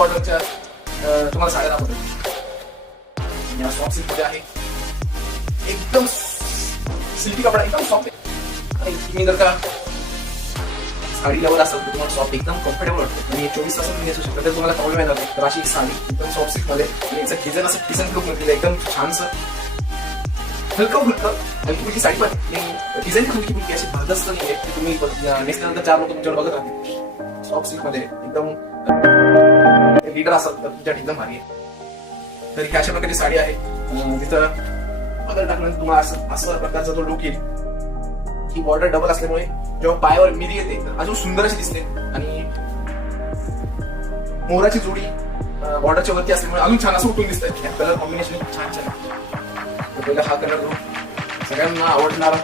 बॉर्डरच्या तुम्हाला साड्या दाखवतो. या सॉफ्ट सिल्क मध्ये आहे, एकदम सिल्की कपडा, एकदम सॉफ्ट आहे. आणि तुम्ही जर का साडी लवर असेल तर तुम्हाला सॉफ्ट एकदम कम्फर्टेबल वाटतं आणि 24 तासात तुम्ही असू शकता तर तुम्हाला प्रॉब्लेम येणार नाही. तर अशी साडी एकदम सॉफ्ट सिल्क मध्ये आणि याचं डिझाईन असं डिसेंट लुक मध्ये एकदम छानसं हलकं फुलकं हलकी फुलकी साडी पण डिझाईन हलकी फुलकी अशी भरदस्त नाहीये की तुम्ही नेसल्यानंतर 4 लोक तुमच्यावर बघत राहतील. सॉफ्ट सिल्क मध्ये एकदम लीडर असेल तर तुमच्या एकदम भारी आहे. तर ही अशा प्रकारची साडी आहे. तिथं पदर टाकल्यानंतर तुम्हाला असं प्रकारचा तो लुक येईल. ही बॉर्डर डबल असल्यामुळे जेव्हा पायावर मिरी येते तर अजून सुंदर अशी दिसते आणि मोराची जोडी बॉर्डरच्या वरती असल्यामुळे अजून छान असं उठून दिसतंय. कलर कॉम्बिनेशन छान छान. पहिला हा कलर सगळ्यांना आवडणारा